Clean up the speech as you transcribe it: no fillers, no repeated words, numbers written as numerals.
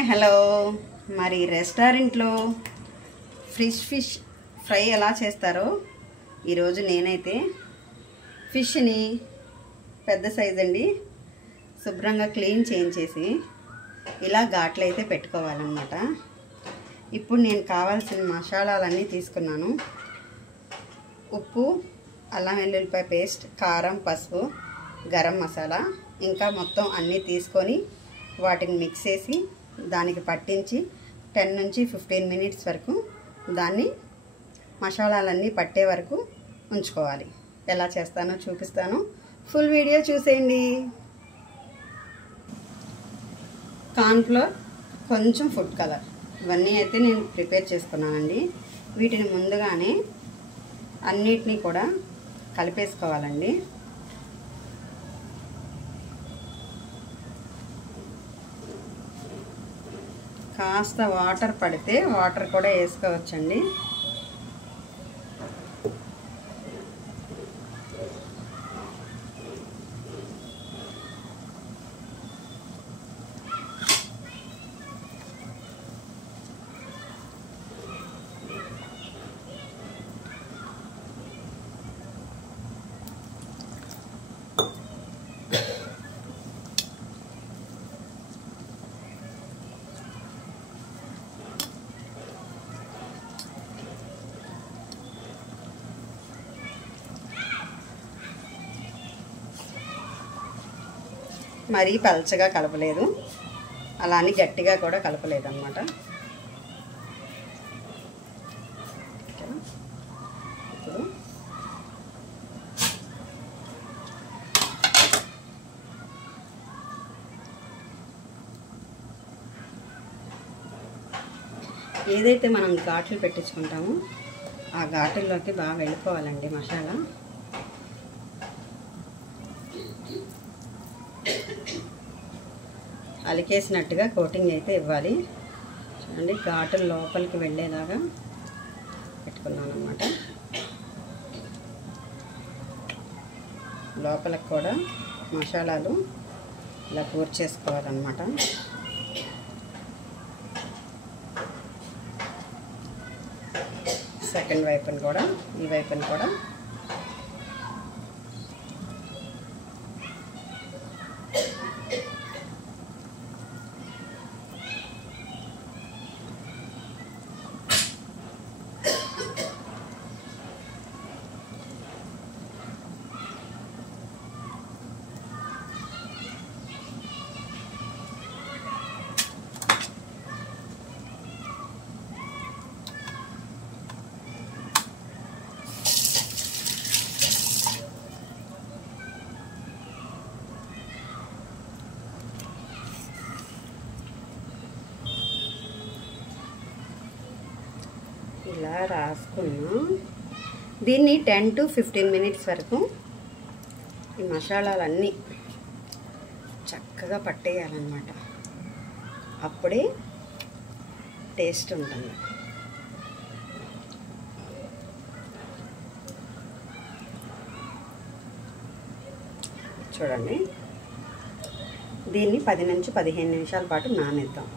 Hi hello మరి రెస్టారెంట్లో fish fry ఎలా చేస్తారో ఈరోజు నేనైతే ఫిష్ని పెద్ద సైజ్ అండి శుభ్రంగా క్లీన్ చేయించేసి ఇలా ఘాట్లు అయితే పెట్టుకోవాలన్నమాట. ఇప్పుడు నేను కావాల్సిన మసాలాలన్నీ తీసుకున్నాను. ఉప్పు, అల్లం వెల్లుల్లిపాయ పేస్ట్, కారం, పసుపు, గరం మసాలా ఇంకా మొత్తం అన్నీ తీసుకొని వాటిని మిక్స్ చేసి దానికి పట్టించి 10 నుంచి 15 మినిట్స్ వరకు దాన్ని మసాలాలన్నీ పట్టే వరకు ఉంచుకోవాలి. ఎలా చేస్తానో చూపిస్తాను, ఫుల్ వీడియో చూసేయండి. కార్న్ఫ్లోర్, కొంచెం ఫుడ్ కలర్, ఇవన్నీ అయితే నేను ప్రిపేర్ చేసుకున్నానండి. వీటిని ముందుగానే అన్నిటినీ కూడా కలిపేసుకోవాలండి. కాస్త వాటర్ పడితే వాటర్ కూడా వేసుకోవచ్చండి. మరీ పల్చగా కలపలేదు, అలానే గట్టిగా కూడా కలపలేదు అన్నమాట. ఇప్పుడు ఏదైతే మనం ఘాట్లు పెట్టించుకుంటామో ఆ ఘాటుల్లోకి బాగా వెళ్ళిపోవాలండి మసాలా. అలికేసినట్టుగా కోటింగ్ అయితే ఇవ్వాలి. చూడండి, ఘాటులు లోపలికి వెళ్ళేలాగా పెట్టుకున్నాను అన్నమాట. లోపలికి కూడా మసాలాలు ఇలా కూర్చేసుకోవాలన్నమాట. సెకండ్ వైపుని కూడా, ఈ వైపుని కూడా ఇలా రాసుకున్నాం. దీన్ని 10 to 15 మినిట్స్ వరకు ఈ మసాలాలన్నీ చక్కగా పట్టేయాలన్నమాట. అప్పుడే టేస్ట్ ఉంటుంది. చూడండి, దీన్ని 10 నుంచి 15 నిమిషాల పాటు నానేద్దాం.